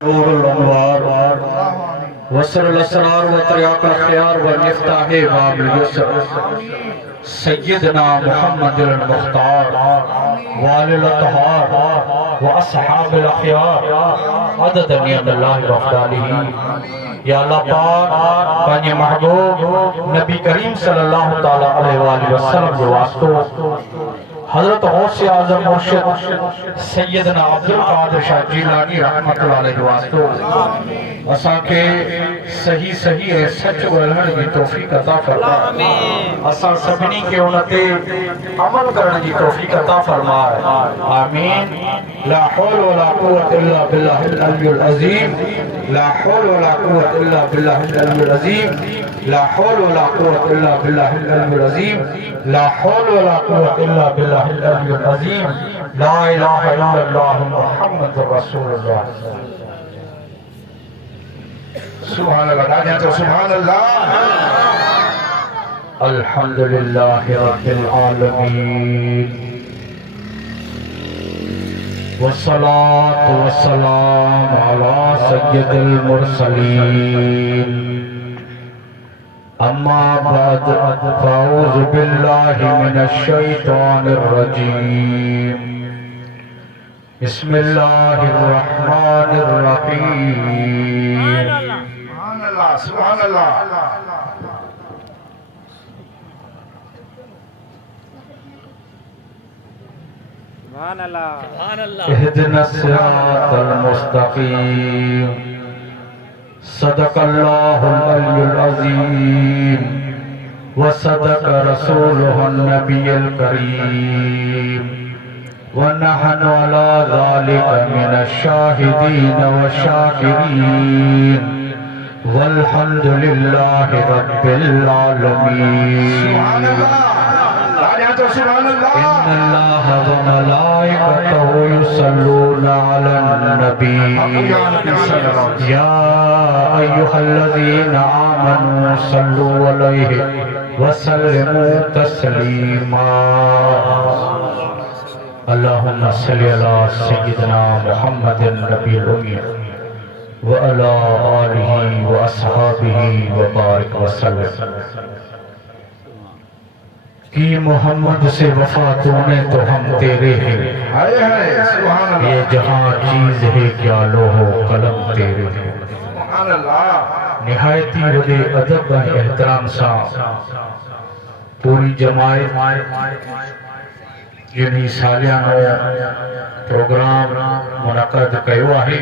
नूर अनवार वसर असरार व तरियाक ख्यार व मिफ्ताह बाब यसर सय्यदना मुहम्मद मुख्तार वालिल तहार व अस्हाबिल अखयार अदद नियमल्लाह व अफदालिही। या अल्लाह पाक पंहिंजे महबूब नबी करीम सल्लल्लाहु तआला अलैहि वसल्लम जो वास्तो हजरत गौसे आजम मुर्शिद सैयदना अब्दुल कादिर शाह जीलानी रहमतुल्लाह अलैहि वास्तो असांखे सही सही ऐं सच ॻाल्हाइण जी तौफ़ीक़ अता फरमाए। असां सभिनी खे उन ते अमल करण जी तौफ़ीक़ अता फरमाए। आमीन। ला हौल वला कुव्वत इल्ला बिल्लाहिल अलियुल अज़ीम। ला हौल वला कुव्वत इल्ला बिल्लाहिल अलियुल अज़ीम। ला हौल वला कुव्वत इल्ला बिल्लाहिल अलियुल अज़ीम। ला हौल वला कुव्वत इल्ला बिल्लाहिल अलियुल अज़ीम। ला इलाहा इल्लल्लाह मुहम्मदुर रसूलुल्लाह। सुभान अल्लाह। राजा तो सुभान अल्लाह। अल्हम्दुलिल्लाहि रब्बिल आलमीन वस्सलातु वस्सलाम अला सय्यदिल मुरसलीन। अम्मा बाद फ़अऊज़ु बिल्लाहि मिनश शैतानिर रजीम। बिस्मिल्लाहिर रहमानिर रहीम। सुभान अल्लाह सुभान अल्लाह। इहदिनस सिरातल मुस्तकीम। सदक़ल्लाहुल अलियुल अज़ीम व सदक़ रसूलुहुन नबियुल करीम व नहनु अला ज़ालिका मिनश शाहिदीन व शाकिरीन वल्हम्दुलिल्लाहि रब्बिल आलमीन। सुभान अल्लाह। सुभान अल्लाह। इन्नल्लाह व मलाइकतहु युसल्लूना अलन नबी या अय्युहल्लज़ीना आमनू सल्लू अलैहि व सल्लिमू तस्लीमा। अल्लाहुम्मा सल्लि अला सय्यिदिना मुहम्मदिन नबिय्यिल उम्मी व अला आलिहि व अस्हाबिहि व बारिक व सल्लम। कि मोहम्मद से वफा तूने तो हम तेरे हैं। हाय हाय सुभान अल्लाह। ये जहां चीज है क्या लोहो कलम तेरे हैं। सुभान अल्लाह। निहायती वडे अदब और एहतराम सा पूरी जमायत जिन्ही सालियानो प्रोग्राम मुनक़द कयो आहे।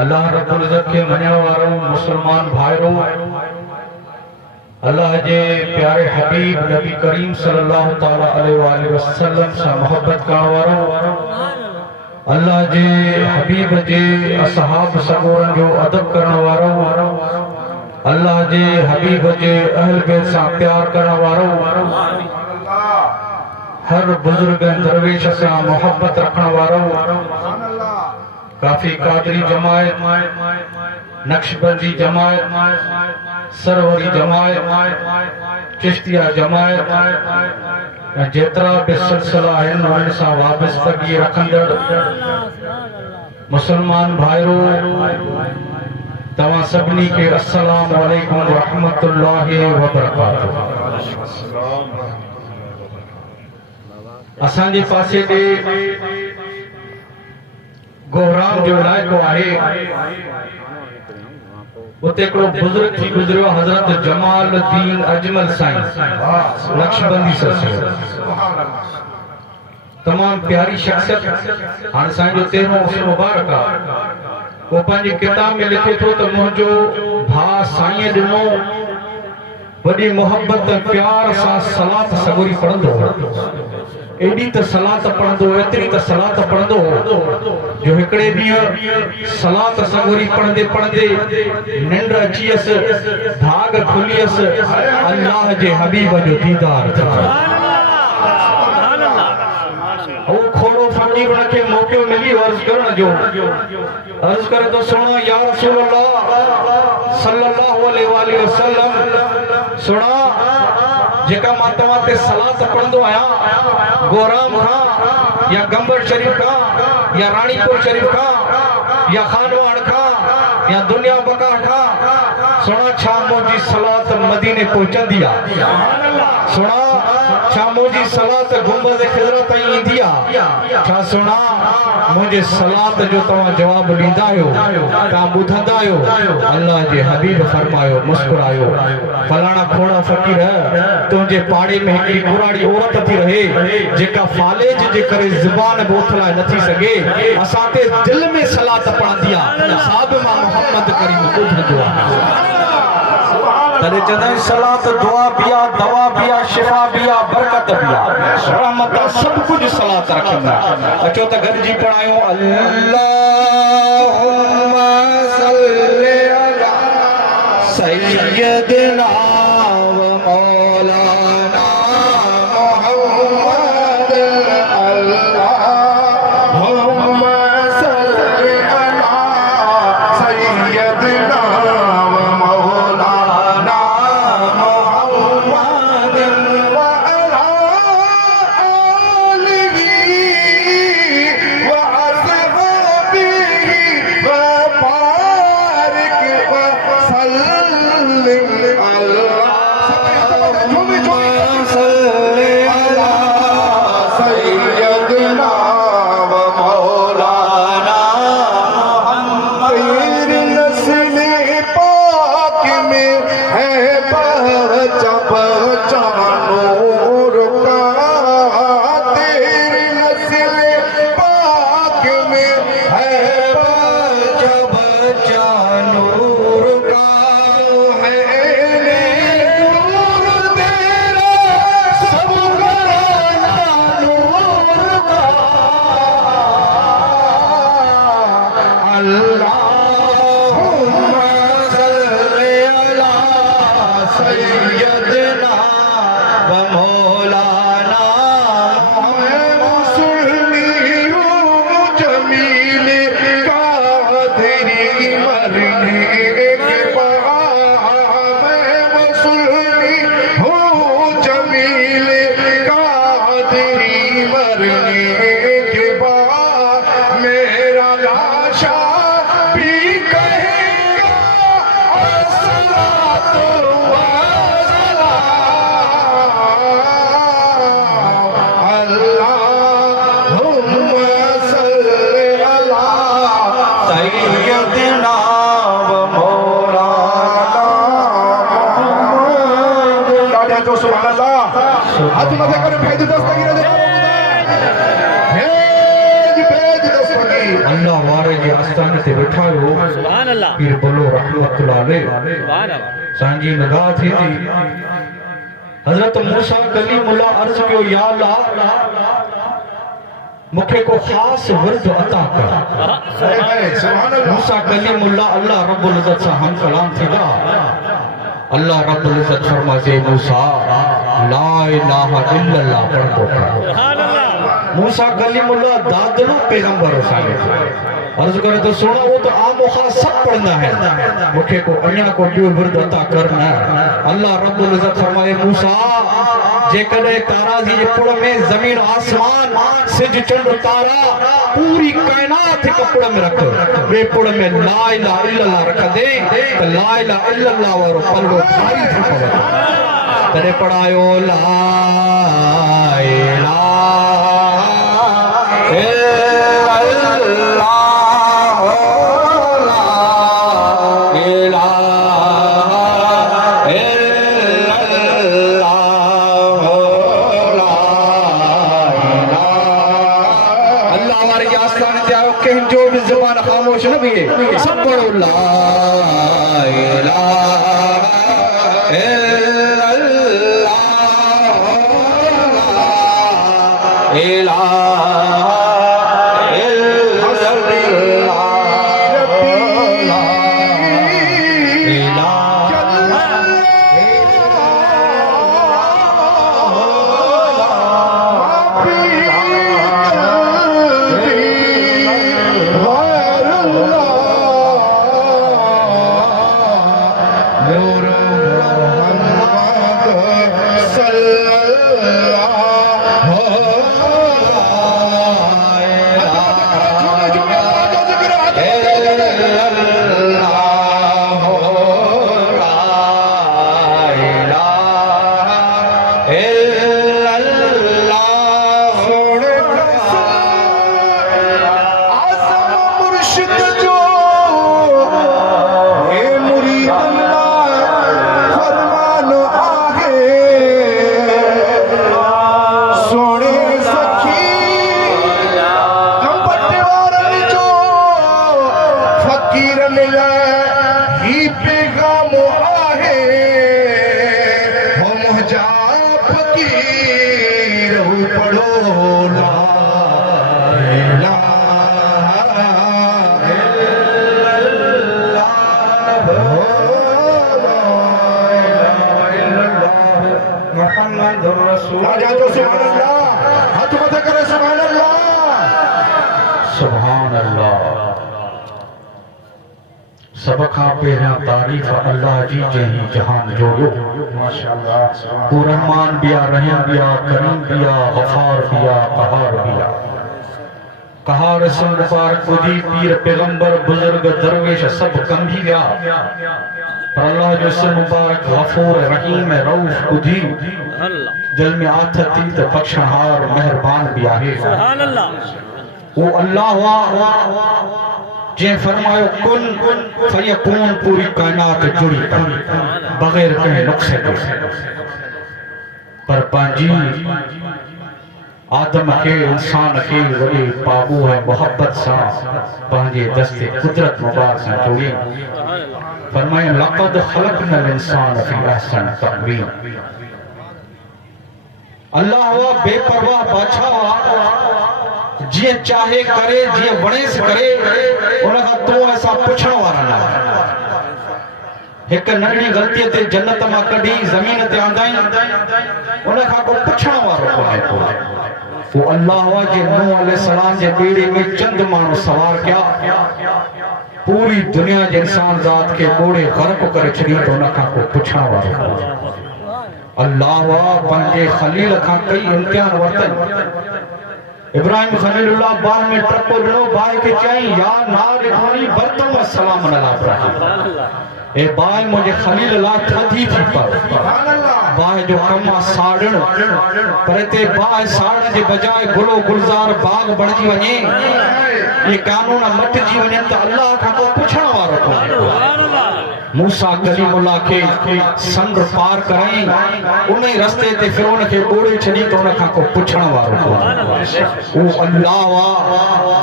अल्लाह रब्बुल इज़्ज़त के मञण वारो मुसलमान भाइरो अल्लाह जे प्यारे हबीब नबी करीम सल्लल्लाहु तआला अलैहि वसल्लम से मोहब्बत करण वारो अल्लाह जे हबीब जे असहाब सगोरन जो अदब करण वारो अल्लाह जे हबीब जे अहल बैत से प्यार करण वारो हर बुजुर्ग दरवेश से मोहब्बत रखण वारो काफी कादरी जमायत नक्शबंदी जमायत सरवरी जमायत चिश्तिया जमायत जेतरा भी सिलसिला आहिनि उन सां वाबस्तगी रखंदड़ मुसलमान भाइरो तव्हां सभिनी खे अस्सलाम वालेकुम व रहमतुल्लाहि व बरकातहू। असांजे पासे ते गोहराम जो इलाइक़ो आहे। उते हिकिड़ो बुजुर्ग थी गुज़रियो हज़रत जमालुद्दीन अजमल साईं नक्शबंदी ससुर तमाम प्यारी शख्सियत। हाणे साईं जो 13हों उर्स मुबारक आहे। वो पंहिंजी किताब में लिखे थो त मुंहिंजो भाउ साईं ॾिनो वॾी मोहब्बत प्यार सां सलात सगोरी पढ़ंदो एडी त सलात पढ़ंदो एतरी त सलात पढ़ंदो जो हिकड़े ॾींहुं सलात सगोरी पढ़ंदे पढ़ंदे निंड अचीयस भाग खुलियस अल्लाह जे हबीब जो दीदार थियो। ओ खोड़ो फकीर उनखे मौको मिली अर्ज करण जो। अर्ज करे तो सुनो या रसूल अल्लाह सल्लल्लाहु अलैहि वसल्लम सुना जेका मां तव्हां ते सलात पढ़ंदो आहियां गोराम खां या गंबर शरीफ खां या रानीपुर शरीफ खां या खानवान खा या दुनिया बका खा सुना छा मुझी सलात मदीने पहुंचा दिया सुना छा मुझी सलात गुंबद खिजरा ताईं इंदिया छा सुना मुझे सलात जो तवा जवाब ॾींदा आहियो ता ॿुधंदा आहियो अल्लाह जे हबीब फरमायो मुस्कुरायो फलाना खोड़ा फकीर तुंहिंजे पाड़े में हिकिड़ी कुराड़ी औरत थी रहे जेका फालेज जे करे ज़ुबान बि उथलाए नथी सघे असां ते दिल में सलात पढ़ंदी आहे साहब मां मोहम्मद करीम ॿुधंदो आहे तॾहिं चवंदा आहिनि सलात दुआ बि आहे दवा बि आहे शिफ़ा बि आहे बरकत बि आहे रहमत सभु कुझु सलात रखंदा अचो त गॾिजी पढ़ायूं अल्लाहुम्मा सल्ली अला सय्यदना व मौलाना मुहम्मद अल्लाहुम्मा सल्ली अला सय्यदना अल्लाह वारे जे आस्थान ते वेठा हो सुभान अल्लाह पीर बोलो रहमतुल्लाह अलैह सुभान अल्लाह सांजी निगाह थी हजरत मूसा कलीमुल्लाह अर्ज कयो या अल्लाह मुखे को खास वर्द अता कर सुभान अल्लाह मूसा कलीमुल्लाह अल्लाह रब्बुल इज्जत से हम कलाम थीदा अल्लाह रब्बुल इज्जत फरमाते मूसा ला इलाहा इल्लल्लाह पढ़ो सुभान अल्लाह मूसा कलीमुल्लाह दादलो पैगंबर साले अर्ज करे तो सुनो वो तो आम खास सब पढ़ना है मुखे को अन्या को बियो वर्द अता करना अल्लाह रब्बुल इज्जत फरमाए मूसा जे कदे ताराजी जे पुड़ में जमीन आसमान सिज चंड तारा पूरी कायनात कपड़ में रख बे पुड़ में ला इलाहा इल्लल्लाह रख दे तो ला इलाहा इल्लल्लाह वारो पल्लो भारी थी पवे तने पढ़ायो ला इलाहा जो भी जुबान खामोश न भी सब पढ़ो ला इलाहा इल्लल्लाह इलाहा सबका पेरा तारीफ अल्लाह जी जही जहान जोड़ो माशाअल्लाह। रहमान बिया, रहीम बिया, करीम बिया, गफार बिया, कहार बिया। कहा रसूल मुबारक खुदी पीर पैगंबर बुजुर्ग दरवेश सब कम ही गया, पर अल्लाह जो से मुबारक गफूर रहीम रऊफ खुदी दिल में आथती तो बख्शहार मेहरबान बिया है। सुभान अल्लाह। वो अल्लाह हुआ जे फरमायो कुन फयकून, पूरी कायनात जुड़ी बगैर कहीं नुक्से के। पर पांजी आदम के इंसान के वही बाबू है मोहब्बत सा पांजे दस्ते कुदरत मुबारक से जोड़ी। फरमाए लक़द खलक़नल इंसान फी अहसन तक़वीम। अल्लाह हुआ बेपरवाह बादशाह जी चाहे करे जी वणे से करे उनका तो ऐसा पुछण वाला ना। एक नंढी गलती ते जन्नत मां कढी जमीन ते आंदाई उनका को पुछण वालो कोने को। वो अल्लाह हुआ जे नूह अलैहिस्सलाम जे बेड़े में चंद माण्हू सवार किया, पूरी दुनिया जे इंसान जात के बोड़े गर्क करे छड़ी तो उनका को पुछण वालो। अल्लाह हुआ पंहिंजे खलील खां कई इम्तिहान वरतन। इब्राहिम खलीलुल्लाह बाग में टपो ॾिनो, भाई के चई या नार ॾिठोनी बरतम सलाम अला इब्राहिम। ए भाई मुझे खलील ला थी पर भाई जो कमा साड़न पर ते भाई साड़न के बजाय गुलो गुलजार बाग बणजी वने, ये कानून मटजी वने त अल्लाह का को पुछण वारो कोन। मूसा कलीमुल्लाह के संग पार कराई उन रस्ते ते फिर उनके बोड़े छड़ी तो उनका को पुछण वारो कोन। वो अल्लाह वा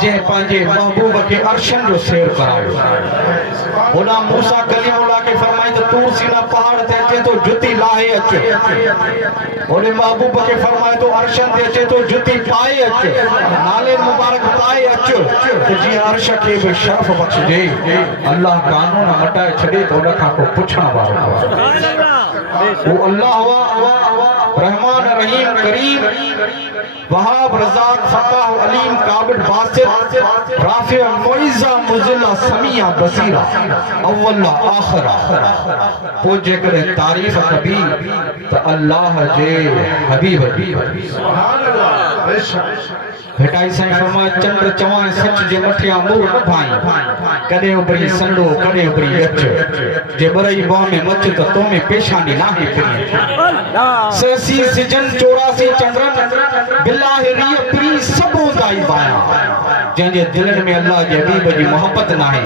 जे पांजे महबूब के अर्शन जो शेर करायो। ओना मूसा कलीमुल्लाह के फरमाई तो तूर सीना पहाड़ ते अचे तो जुती लाहे अचे। ओने महबूब के फरमाए तो अर्शन ते अचे तो जुती पाए अचे, नाले मुबारक पाए अचे तो जी अर्श के भी शर्फ बख्श दे। अल्लाह कानून हटाए छड़े तो उनका को पुछण वारो। वो अल्लाह हुआ रहमान रहीम करीम वहाब रज़ाक फताह अलीम काबिल बासित राफि मुइज़ा मुज़िल्ला समिया बसीरा अव्वल आखिरा। को जेकर तारीफ कभी तो अल्लाह जे हबीब सुभान अल्लाह। भेटाई साईं फरमाए चंद्र चवाए सच जे मठिया मुंह न भाई, कदे उबरी संडो कदे उबरी अच, जे बरई बाह में मच त तो में पेशानी नाही फिरी। ससी सिजन 84 चंद्रन बिल्लाहि रिय प्री सबो दाई बाया, जंजे दिलन में अल्लाह जे हबीब जी मोहब्बत नाहे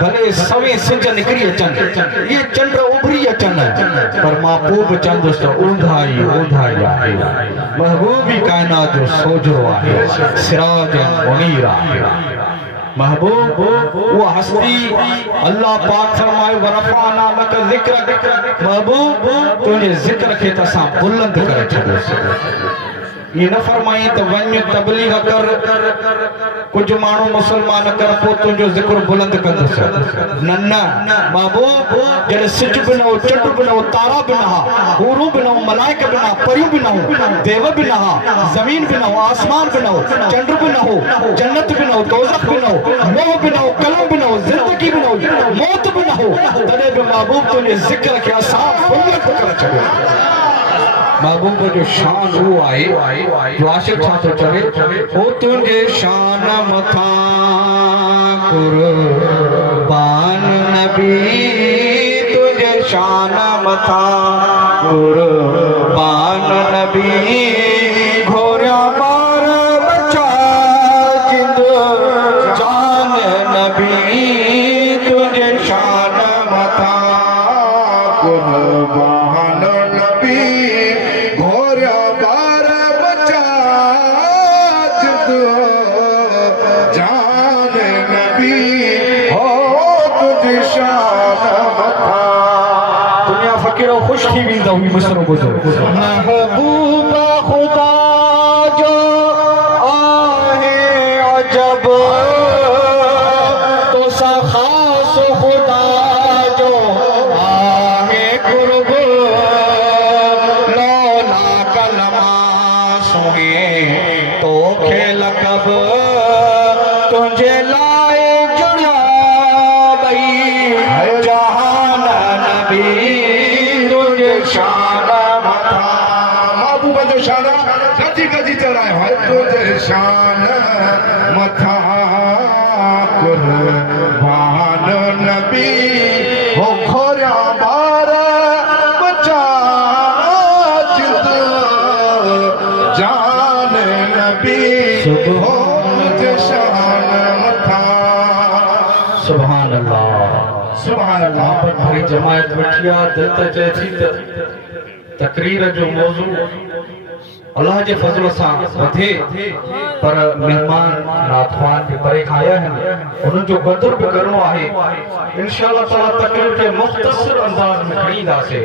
भले सवे सिज निकरी अचन, ये चंद्र उभरी अचन पर महबूब चंद्र तो ऊंधाई ऊंधाई आहे। महबूबी कायनात जो सोजरो आहे सिराज मुनीरा। महबूब वो हस्ती अल्लाह पाक फरमाए वरफाना लक ज़िक्र। महबूब तुझे जिक्र के तसा बुलंद करे छो। ये न फरमाई तो वन तबलीग कर कुछ मानो मुसलमान कर पो तुझो जिक्र बुलंद कर नन्ना। महबूब जब सिज बिनो चंड बिनो तारा बिना हुरू बिनो मलाइक बिना परी बिनो देव बिना जमीन बिनो आसमान बिनो चंद्र बिनो जन्नत बिनो दोज़ख बिनो मोह बिनो कलम बिनो जिंदगी बिनो मौत बिनो तदे भी महबूब तुझे जिक्र के आसान बुलंद कर छो। महबूब जो शान वो आए जो आशिक छा तो चले ओ तुझे शान मथा कुर नबी तुझे शान मथा कुर्बान नबी घोड़ा बार बचा जिंद जान नबी तुझे शान मथा कुर्बान नबी घोड़ा बार बचा जिंद जान नबी हो तुझे शान मथा दुनिया फकीर खुश थी वेंदा हुई मिसरो बुझो महबूबा खुदा जो आहे अजब तो सा खास खुदा जो आहे कुर्ब लौला कलमा सुहे तो खेल कब तुझे लाए जुड़ा बई जहान नबी तुझे शान मथा महबूबा जो शान गजी गजी चढ़ाए है तुझे शान मथा कुर्बान नबी हो घोड़ा बार बचा जिंद जान नबी हो तुझे शान मथा सुभान अल्लाह सुभान अल्लाह पर भरी जमायत बैठिया दिल त चए थी तकरीर जो मौजू अल्लाह जे फज़ल सां वधे पर मेहमान नाथवान भी परे खाया है उन जो कदर भी करणो आहे इंशाअल्लाह ताला तकरीर के मुख्तसर अंदाज में खणींदासे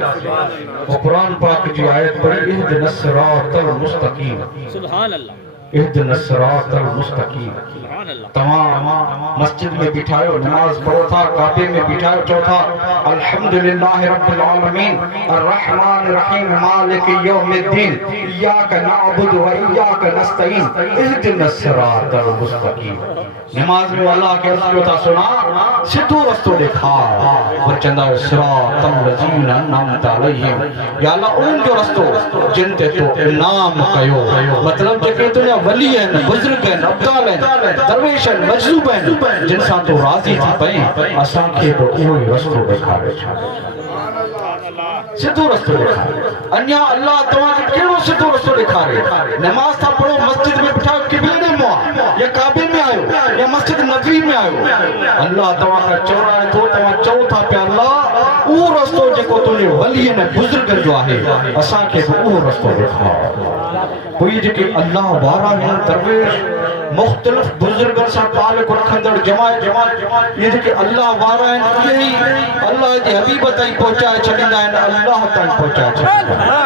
वो कुरान पाक जी आयत पढ़ी इहदिनस सिरातल मुस्तकीम सुभान अल्लाह इहदिनस सिरातल मुस्तकीम सुभान अल्लाह तमाम मस्जिद में बिठायो नमाज पढ़ो था काबे में बिठायो चौथा अल्हम्दुलिल्लाह रब्बिल आलमीन अर्रहमान रहीम मालिक यौमिद्दीन इय्याका नअबुदु व इय्याका नस्तईन इहदिनस सिरातल मुस्तकीम नमाज में अल्लाह के रसूल था सुना सीधो रास्तो दिखा बचंदा सिरातल लजीना अनअमत अलैहिम या अल्लाह उन जो रास्तो जिन ते तो इनाम कयो मतलब जेके तुजा वली हैं बुजुर्ग हैं अब्दाल हैं दरवेश हैं मजलूब हैं जिन सां तो राजी थी पई असां खे तो उहो रास्तो दिखावे सीधो रास्तो दिखारे अन्या अल्लाह तव्हां खे कहिड़ो सीधो रास्तो दिखारे नमाज था पढ़ो मस्जिद में बिठा किबले ने मुआ या काबे में आयो या मस्जिद नबवी में आयो अल्लाह तव्हां खां चवराए थो तव्हां चओ था पिया अल्लाह उहो रास्तो जेको तुंहिंजे वली ने बुजुर्गनि जो आहे असां खे बि उहो रास्तो ॾेखार कोई जेके अल्लाह वारा हैं दरवेश मुख्तलिफ बुजुर्गन से ताल्लुक रखंदड़ जमात ये जेके अल्लाह वारा हैं यही अल्लाह जे हबीब ताईं पहुंचाए छॾींदा आहिनि अल्लाह ताईं पहुंचाए छॾींदा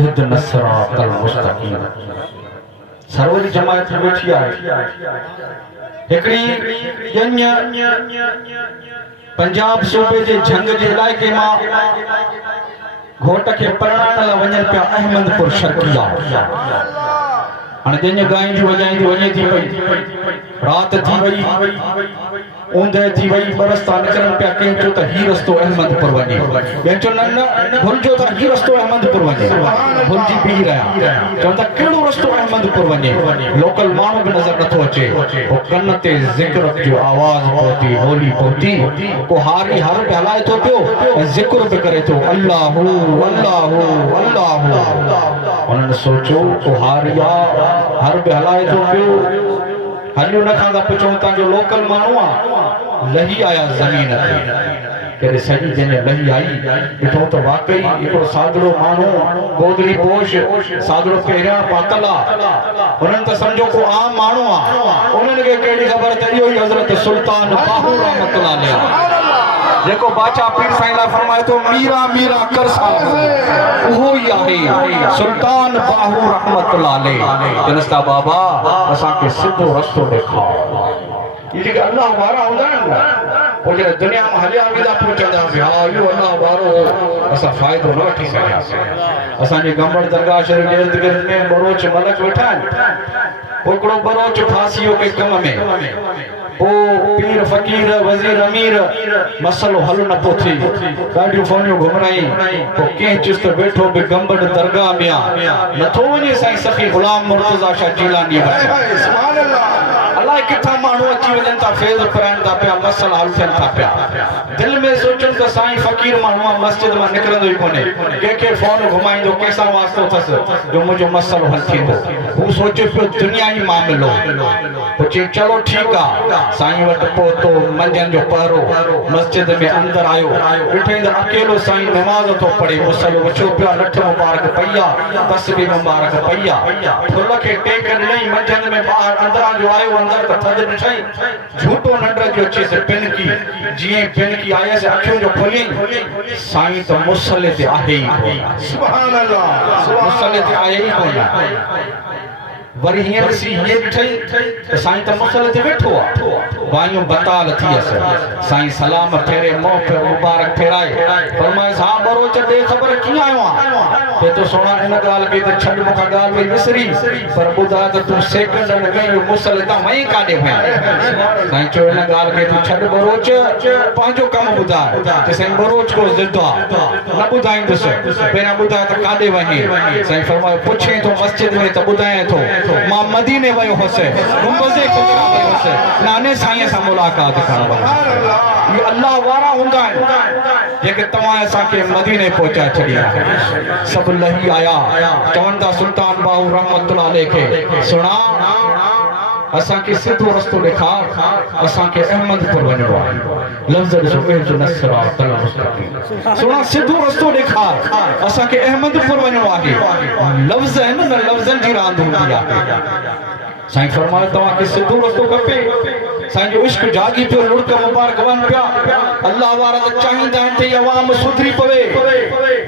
इहदिनस सिरातल मुस्तकीम सरवरी जमात वेठी आहे हिकड़ी पंजाब सूबे जे झंग जे इलाइक़े मां घोट के परणाण ला वञनि पिया अहमदपुर शर्किया हाणे जंहिंजे ॻाईंदी वॼाईंदी वञे थी पई रात थी वई ऊंदहि थी वई बरस था निकिरनि पिया कंहिं चयो त ही रस्तो अहमदपुर वञे ॿियनि चयो न न भुलिजो त ही रस्तो अहमदपुर वञे भुलिजी बीह रहिया चवनि था कहिड़ो रस्तो अहमदपुर वञे लोकल माण्हू बि नज़र नथो अचे पोइ कन ते ज़िक्र जो आवाज़ पहुती ॿोली पहुती पोइ हारी हर बि हलाए थो पियो ऐं ज़िक्र बि करे थो अल्लाहु अल्लाहु अल्लाहु उन्हनि सोचियो पोइ हारिया हर बि हलाए थो पियो हलियो न खां पुछो तव्हांजो लोकल माण्हू आहे लही आया ज़मीन ते केॾे सॼी जंहिंजे लही आई ॾिठो त वाकई हिकिड़ो सादड़ो माण्हू गोदड़ी पोश सादड़ो पहिरियां पातल आहे उन्हनि त सम्झो को आम माण्हू आहे उन्हनि खे कहिड़ी ख़बर त इहो ई हज़रत सुल्तान बाहू रहमतुल्लाह अलैह जेको बादशाह पीर साईं लाइ फरमाए थो मीरा मीरा कर साहिब उहो ई आहे सुल्तान बाहू रहमतुल्लाह अलैह जनस्ता बाबा असांखे सिधो रस्तो ॾेखार ये जेके अल्लाह वारा हूंदा आहिनि न पोइ जॾहिं दुनिया में हलिया वेंदा पोइ चवंदासीं हा इहो अल्लाह वारो असां फ़ाइदो न वठी सघियासीं असांजे गंबड़ दरगाह शरीफ़ जे इर्द गिर्द में बरोच मलक वेठा आहिनि पोइ हिकिड़ो बरोच फासी वियो कंहिं कम में पीर फकीर वजीर अमीर मसलो हल न पो थी गाड़ियों फोनियो घुमराई तो के चुस्त बैठो बे गंबड़ दरगाह में न तो वने साईं सखी गुलाम मुर्तजा शाह जिलानी सुभान अल्लाह अलाए किथा माण्हू अची वञनि था फैज़ पढ़ाइनि था पिया मसला हल थियनि था पिया दिल में सोचनि त साईं फ़कीर माण्हू आहे मस्जिद मां निकिरंदो ई कोन्हे कंहिंखे फोन घुमाईंदो कंहिंसां वास्तो अथसि जो मुंहिंजो मसलो हल थींदो हू सोचे पियो दुनिया ई मामिलो पोइ चई चलो ठीकु आहे साईं वटि पहुतो मंझंदि जो पहरो मस्जिद में अंदरि आयो ॾिठई त अकेलो साईं नमाज़ थो पढ़े मुसलो वछो पियो लठ मुबारक पई आहे तस्बीह मुबारक पई आहे फुल खे टेक ॾिनई मंझंदि में ॿाहिरि अंदरां जो आयो अंदरि त थधि ॾिठई झूठो निंड जो अचेसि पिनकी जीअं पिनकी आयसि अखियुनि जो खोलियईं साईं त मुसले ते आहे ई कोन सुभान अल्लाह मुसले ते आहे ई कोन वरी हीअं ॾिसी हीअं ॾिठई त साईं त मुसले ते वेठो आहे वायूं बताल थियसि साईं सलाम फेरे मुंहुं पियो मुबारक फेराए फरमाइसि हा बरोच ॾे ख़बर कीअं आयो आहे ते तो सोना इन ॻाल्हि खे त छॾ मूंखां ॻाल्हि भई विसरी पर ॿुधाए त तूं सेकंडनि में मुसले तां वई काॾे वई साईं चयो इन ॻाल्हि खे तूं छॾ बरोच पंहिंजो कमु ॿुधाए त साईं बरोच को ज़िद आहे न ॿुधाईंदुसि पहिरियां ॿुधाए त काॾे वई साईं फरमायो पुछे थो मस्जिद में त ॿुधाए थो मां मदीने वयो हुअसि गुंबज़े कुबरा वयो हुअसि नाने साईं सां मुलाक़ात करण वयो ये अल्लाह वारा हूंदा आहिनि जेके तव्हां असांखे मदीने पहुचाए छॾिया सभु लही आया चवनि था सुल्तान बाहू रहमतुल्लाह अलैह खे सुणा असांखे सिधो रस्तो ॾेखार असांखे अहमदपुर वञिणो आहे लफ़्ज़ ॾिसो इहदिना सिरातल मुस्तक़ीम सुणा सिधो रस्तो ॾेखार असांखे अहमदपुर वञिणो आहे लफ़्ज़ आहिनि न लफ़्ज़नि जी रांदि हूंदी आहे साईं फरमायो तव्हांखे सिधो रस्तो खपे साईं जो इश्क जागी पियो लुड़क मुबारक वञनि पिया अल्लाह वारा त चाहींदा आहिनि त अवाम सुधरी पवे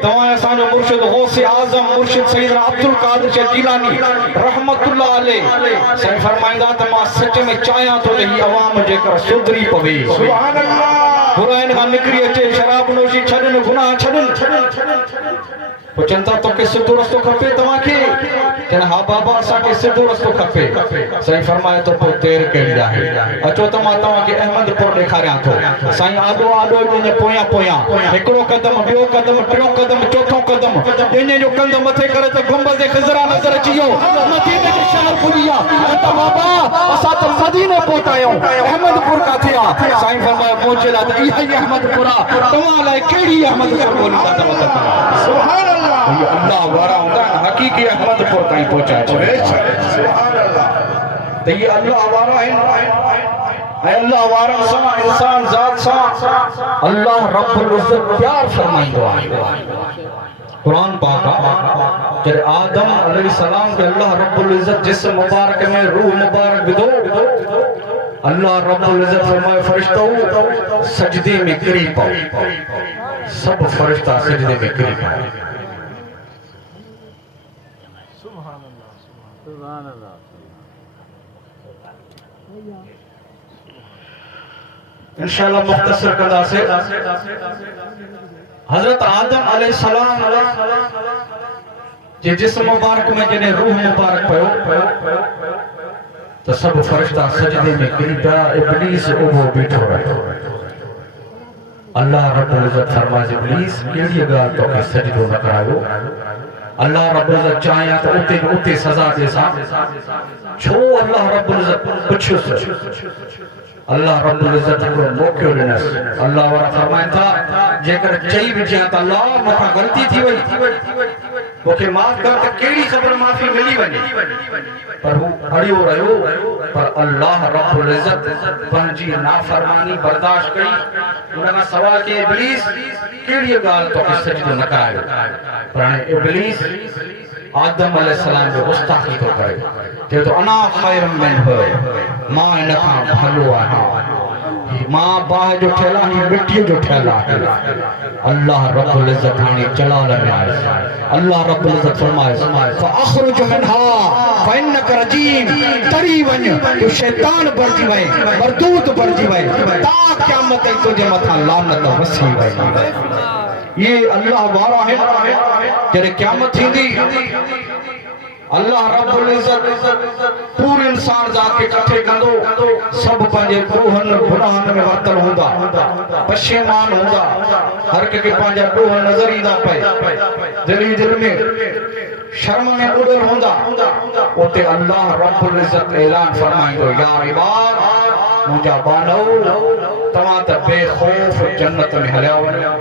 तव्हां असांजो मुर्शिद गौसे आज़म मुर्शिद सैयद अब्दुल कादिर शाह जीलानी रहमतुल्लाह अलैह साईं फरमाईंदा त मां सच में चाहियां थो त हीअ अवाम जेकर सुधरी पवे सुभान अल्लाह बुराइनि खां निकिरी अचे शराब नोशी छॾनि गुनाह छॾनि पोइ चवनि था तोखे सिधो रस्तो खपे तव्हांखे चवनि हा बाबा असांखे सिधो रस्तो खपे साईं फरमाए थो पोइ देरि कहिड़ी आहे अचो त मां तव्हांखे अहमदपुर ॾेखारियां थो साईं आॾो आॾो मुंहिंजे पोयां पोयां हिकिड़ो क़दम ॿियो क़दम टियों क़दम चोथों क़दम ॾिने जो कंध मथे करे त गुंबज़ ख़िज़रा नज़र अची वियो मदीने जो शहर खुली आहे त बाबा असां त मदीने पहुता आहियूं अहमदपुर किथे आहे साईं फरमायो पहुचेला त इहा ई अहमदपुर आहे तव्हां लाइ कहिड़ी अहमदपुर ॻोल्हींदा अथव सुभान ये अल्लाह वारा होता है हकीकी अहमदपुर ताईं पहुचाए सुभान अल्लाह तो ये अल्लाह वारा है अल्लाह वारा सां इंसान ज़ात सां अल्लाह रब्बुल इज्जत प्यार फरमाईंदो आहे कुरान पाक जॾहिं आदम अलैहिस्सलाम के अल्लाह रब्बुल इज्जत जिस्म मुबारक में रूह मुबारक विधो अल्लाह रब्बुल इज्जत फरमाए फरिश्तो सजदे में गिरी पओ सब फरिश्ता सजदे में गिरी पओ इंशाअल्लाह मुख्तसर कंदासे हजरत आदम अलैहिस्सलाम जे जिस्म मुबारक में जने रूह मुबारक पयो तो सब फरिश्ता सजदे में गिरी पिया इब्लीस उभो बीठो रहियो अल्लाह रब्बुल इज्जत फरमाए इब्लीस कहिड़ी ॻाल्हि तोखे सजदो न करायो अल्लाह रब्बुल इज्जत चाहिया तो उते उते सज़ा देसा छो अल्लाह रब्बुल इज्जत पुछियोसि अल्लाह रब्बुल इज्जत को मौक़ो ॾिनस अल्लाह वारा फरमाइनि था जेकर चई विझां त अल्लाह मूंखां ग़लती थी वई मूंखे माफ़ कर त कहिड़ी ख़बर माफ़ी मिली वञे पर हू अड़ियो रहियो पर अल्लाह रब्बुल इज्जत पंहिंजी नाफ़रमानी बर्दाश्त कई उन खां सवाल कई इब्लीस कहिड़ी ॻाल्हि तोखे सजदो न करायो पर हाणे इब्लीस आदम अलैहिस्सलाम जो गुस्ताखी थो करे चए थो अना ख़ैर मिन्हु मां इन खां भलो आहियां मां बाहि जो ठहियल आहियां मिटीअ जो ठहियल आहियां अल्लाह रब्बुल इज्जत हाणे जलाल में आहे अल्लाह रब्बुल इज्जत फरमाए फअख़रुज मिन्हा फइन्नक रजीम तरी वञ तू शैतान बणिजी वए मरदूद बणिजी वए ता क़यामत ताईं तुंहिंजे मथां लानत वसी वई ये अल्लाह वारा है जॾहिं क़यामत थींदी अल्लाह रब्बुल इज्जत पूरे इंसान ज़ात खे इकट्ठे कंदो सब पंहिंजे ॾोहनि गुनाहनि में वरतल हूंदा पशेमान हूंदा हर कंहिंखे पंहिंजा ॾोह नज़र ईंदा पए दिल में शर्म में उड़ल होंदा उते अल्लाह रब्बुल इज्जत ऐलान फरमाइंदो या इबाद मुंहिंजा बानो तव्हां त बेखौफ जन्नत में हलिया वञो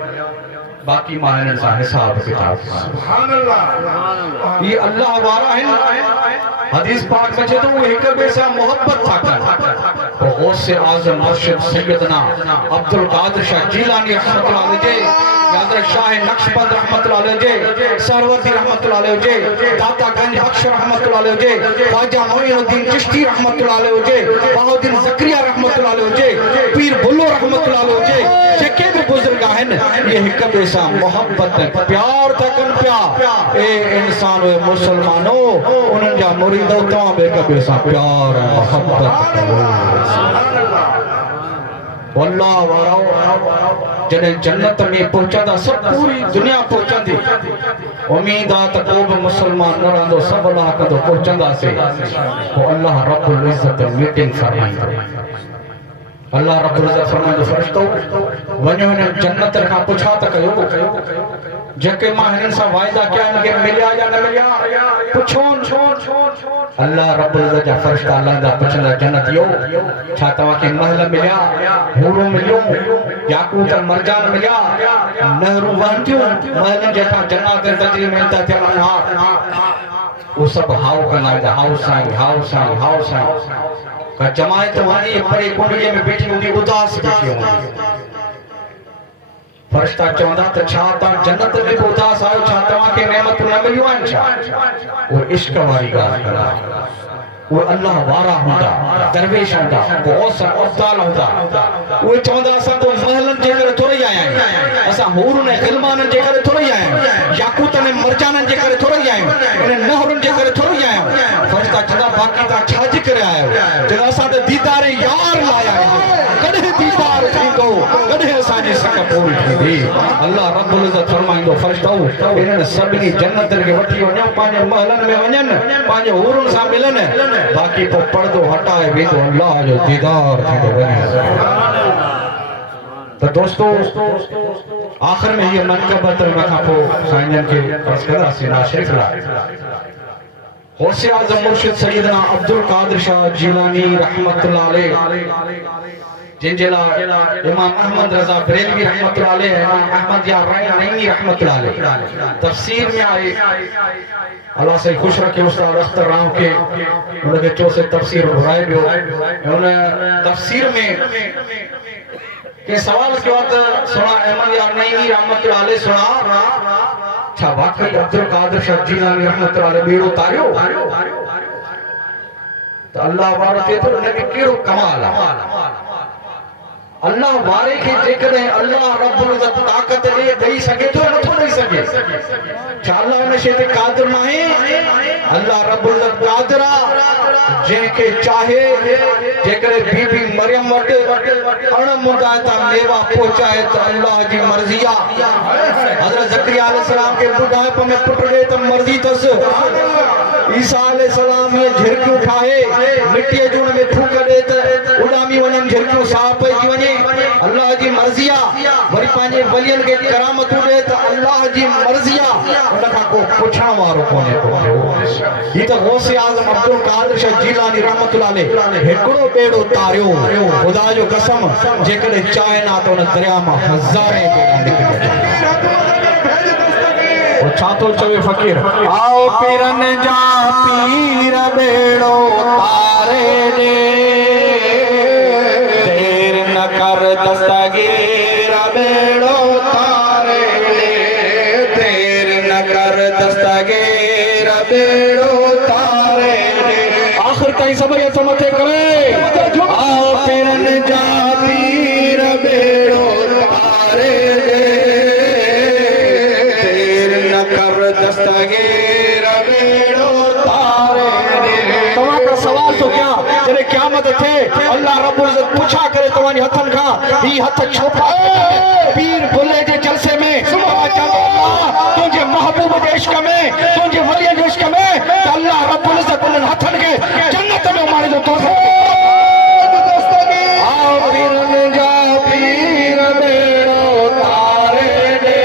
बाकी मां हिननि सां हिसाब किताब सुभान अल्लाह ये अल्लाह वारा आहिनि हदीस पाक में चेतो एक ॿिए सां मोहब्बत था कनि तो गौसे आज़म मुर्शिद सैयदना अब्दुल कादिर शाह जीलानी रहमतुल्लाह अलैहि यादर शाह नक्शबंद रहमतुल्लाह अलैहि सरवती रहमतुल्लाह अलैहि दाता गंज बख्श रहमतुल्लाह अलैहि ख्वाजा मोइनुद्दीन चिश्ती रहमतुल्लाह अलैहि बहाउद्दीन ज़करिया रहमतुल्लाह अलैहि पीर बुल्लो रहमतुल्लाह अलैहि जेके भी बुजुर्ग आहिनि ये हिक ॿिए सां मोहब्बत प्यार था कनि पिया ए इंसान ए मुसलमानो उन्हनि जा मुरीद तव्हां बि हिक ॿिए सां प्यार ऐं मोहब्बत कयो वल्लाह वारो जॾहिं जन्नत में पहुचंदा सब पूरी दुनिया पहुचंदी उम्मीद आहे त को बि मुसलमान न रहंदो सब अल्लाह कंदो पहुचंदासीं पोइ अल्लाह रब्बुल इज्जत मीटिंग फरमाईंदो अल्लाह रब्बुल इज्जत फरमाईंदो फरिश्तो वञो हिन जन्नत खां पुछा त कयो जेके मां हिननि सां वाइदा कया हिनखे मिलिया या न मिलिया पुछो अल्लाह रब्बुल इज्जत जा फरिश्ता अल्लाह जा पुछंदा जन्नत यो छा तव्हांखे महल मिलिया हूरो मिलियो याकूत मरजान मिलिया नहरू वहंदियूं महल जेठा जन्नत तजरी में था थियन अनहार वो सब हाउ कंदा हाउस आई का जमायत वाली परे कुंडलीअ में बैठी हूंदी उदास बैठी हूंदी फरिश्ता चवंदा त छा तव्हां जन्नत में बि उदास आहियो छा तव्हांखे नेमतूं न मिलियूं आहिनि छा उहे इश्क वारी ॻाल्हि कंदा वो अल्लाह वारा होंदा दरवेश होंदा गौस अब्दाल होंदा वो चवंदा असां तो महलन जे करे थोड़ी आया आहियूं असां हूरन ऐं गिलमानन जे करे थोड़ी आया आहियूं याकूतन ऐं मरजानन जे करे थोड़ी आया आहियूं इन नहरुन जे करे थोड़ी आया आहियूं फरिश्ता चवंदा बाक़ी तव्हां छा जे करे आया आहियो चवंदा असां त दीदार यार लाइ आया आहियूं कॾहिं दीदार थींदो कॾहिं असांजी सक पूरी थींदी अल्लाह रब्बुल इज्जत फरमाईंदो फरिश्तो इन्हनि सभिनी जन्नतनि खे वठी वञो पंहिंजे महलन में वञनि पंहिंजे हूरन सां मिलनि बाकी तो पर्दो हटाए वेंदो अल्लाह जो दीदार थींदो वञे तो दोस्तों आखिर में ये मनकबत रखा पो साईं के बस कदा सीना शरीफ ला गौसे आज़म मुर्शिद सैयदना अब्दुल कादिर शाह जीलानी रहमतुल्लाह अलैहि जिनजे ला इमाम अहमद रजा बरेलवी रहमतुल्लाह अलैहि इमाम अहमद या नईमी रहमतुल्लाह अलैहि तफसीर में आए अल्लाह से खुश रखे उस्ताद अख्तर राव के उनके चो से तफसीर बुराए बियो उन तफसीर में के सवाल के बाद सुना अहमद या नईमी रहमतुल्लाह अलैहि सुना छा वाकई अब्दुल कादिर शाह जीलानी रहमतुल्लाह अलैहि बेड़ो तारियो तो अल्लाह वारो थे तो उनके केड़ो कमाल है अल्लाह वारे के जेकॾहिं अल्लाह रब्बुल इज्जत ताकत ॾेई सघे थो नथो ॾेई सघे छा अल्लाह उन शइ ते क़ादिर न आहे अल्लाह रब्बुल इज्जत क़ादिर आहे जंहिंखे चाहे जेकॾहिं बीबी मरियम वटि अणमुदा तां मेवा पहुचाए त अल्लाह जी मर्ज़ी आहे हज़रत ज़करिया अलैहिस्सलाम खे बुढ़ापे में पुट ॾे त मर्ज़ी अथसि ईसा अलैहिस्सलाम ये झिरकियूं ठाहे मिट्टीअ जूं में फूक ॾे त उॾामी वञनि झिरकियूं साफ़ पइजी वञे अल्लाह जी मर्ज़ी आहे वरी पंहिंजे वलियनि खे करामतूं ॾे त अल्लाह जी मर्ज़ी आहे उन खां को पुछण वारो कोन्हे को ही त गौसे आज़म अब्दुल कादिर शाह जीलानी रहमतुल्लाह अलैहि हिकिड़ो बेड़ो तारियो खुदा जो कसम जेकॾहिं चाहे ना त उन दरिया मां हज़ारे बेड़ा निकिरी छा तो चवे फकीर आओ पीरन जा पीर बेड़ो तारे दे देर न कर दस्तगीर बेड़ो तारे दे देर न कर दस्तगीर बेड़ो तारे दे आखिर ताईं सब ये तो मथे करे आओ पीरन जा पीर बेड़ो तारे दे दस्तगीर बेड़ो तारे तव्हां का सवाल तो क्या जॾहिं क़यामत थे अल्लाह रब्बुल इज्जत पुछा करे तव्हांजे हथनि खां ही हथ छो पाए पीर बुले जे जलसे में तुंहिंजे महबूब जे इश्क में तुंहिंजे वलीअ जे इश्क में त अल्लाह रब्बुल इज्जत उन्हनि हथनि खे जन्नत में मारे थो आओ पीरन जा पीर बेड़ो तारे दे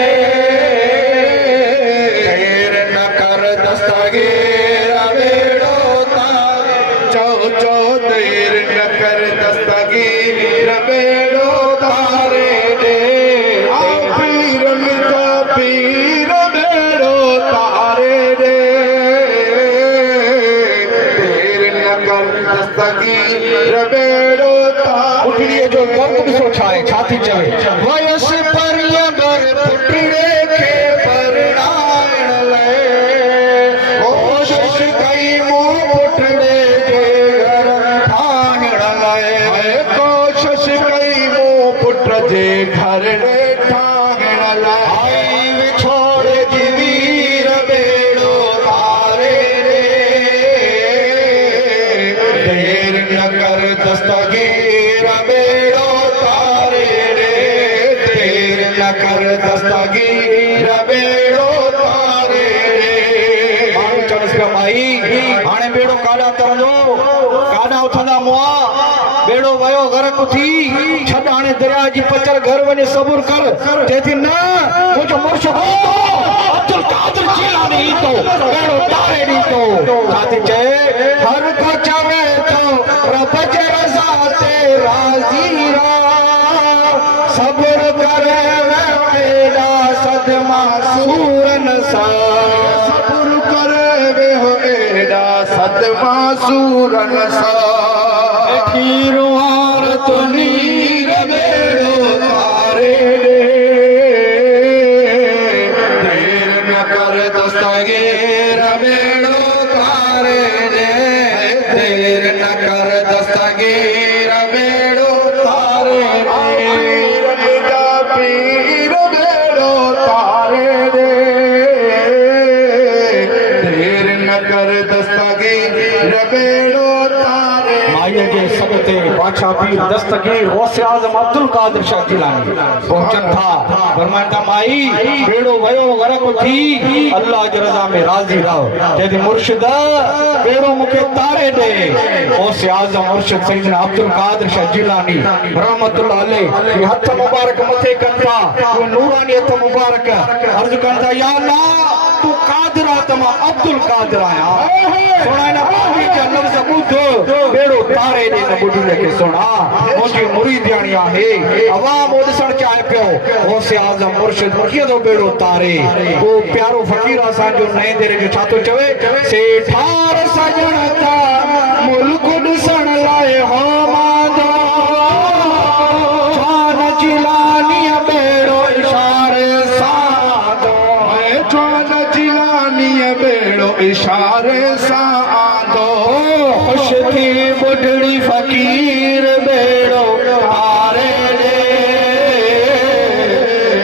दस्तगीर दस्तगीर बेड़ो तारे पुटड़ीअ जो दर्द ॾिसो छा आहे, छा थी चवे वयस पर बर पुटड़े खे परणाइण लाइ कोशिश कई मूं पुटड़े जे घर ठाहिण लाइ कोशिश कई मूं पुट जे घर ठाहिण लाइ विछोड़ जी वीर बेड़ो तारे देर न कर दस्तगीर बेड़ो तारे देर न कर दस्तगीर बेड़ो तारे माण्हू चवंदसि पिया माई हाणे बेड़ो काॾां तरंदो, काॾां उथंदा मुआ, बेड़ो वयो गर्क थी, छॾ हाणे दरिया जी पचर घर वञे सबुर कर। चए थी न मुंहिंजो मुर्शिद अब्दुल कादिर जीलानी ईंदो, बेड़ो तारे ॾींदो। छा थी चए हर को चवे तो रब जे रज़ा ते राज़ी रह सब्र करे वेड़ा सदमा सूरन सा सब्र करे वेड़ा सदमा सूरन सा खीरुआर तो नीर बेड़ो तारे देर न कर दस्तगीर बेड़ो तारे देर न कर दस्तगीर बेड़ो तारे पीर बेड़ो तारे देर न कर दस्तगीर बेड़ो तारे माईअ जे सॾ ते बादशाह पीर दस्तगीर गौसे आज़म अब्दुल कादिर शाह जिलानी पहुचनि था। फरमाइनि था माई बेड़ो वयो गर्क थी, अल्लाह जी रज़ा में राज़ी रहो। चए थी मुर्शिद बेड़ो मूंखे तारे ॾे। गौसे आज़म मुर्शिद सैयदना अब्दुल कादिर शाह जिलानी रहमतुल्लाह अलैह हथ मुबारक मथे कनि था, उहे नूरानी हथ मुबारक अर्ज़ कनि था या अल्लाह तूं कादिर आहे त मां अब्दुल कादिर आहियां। सुणा हिन पाणी जा लफ़्ज़ ॿुध बेड़ो तारे ॾे न ॿुधी खे सुणा मुंहिंजी मुरीदियाणी आहे अवाम ॾिसण चाहे पियो गौसे आज़म मुर्शिद कीअं थो बेड़ो तारे। को प्यारो फ़क़ीर असांजो नए दरे जो छा थो चवे से ठार सजण था मुल्क ॾिसण लाइ हो मांदो छान जिलानी बेड़ो इशारे सां दो छान जिलानी बेड़ो इशारे सां आंदो खुश थी बुढ़ड़ी फ़क़ीर बेड़ो तारे ॾे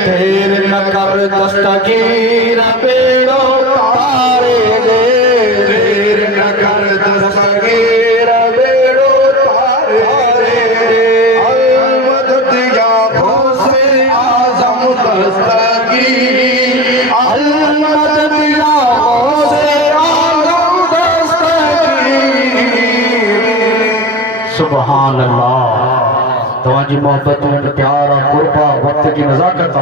देर न कर दस्तगीर बेड़ो तारे ॾे देर न कर दस्तगीर बेड़ो तारे मदद या गौसे आज़म दस्तगीर मदद या गौसे आज़म दस्तगीर सुभान अल्लाह। तव्हांजी मोहब्बत में प्यार और कुर्बा वक्त की नज़ाकत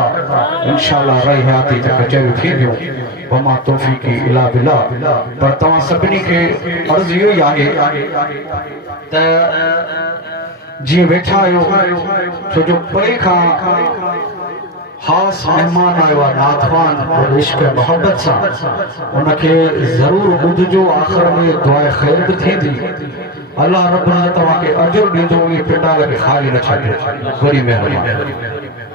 इंशाअल्लाह रही हयाती तक कचहरी थी वियो वमा तौफीक़ी इला बिल्लाह। पर तव्हां सभिनी खे अर्ज़ इहो ई आहे त जीअं वेठा आहियो छो जो परे खां ख़ास मेहमान आयो आहे नाथवान और इश्क मोहब्बत सां उनखे ज़रूर ॿुधजो। आख़िर में दुआए ख़ैर बि थींदी। अल्लाह रब तव्हांखे अजर ॾींदो, इहे पिंडाल खे ख़ाली न छॾियो। वरी महिरबानी।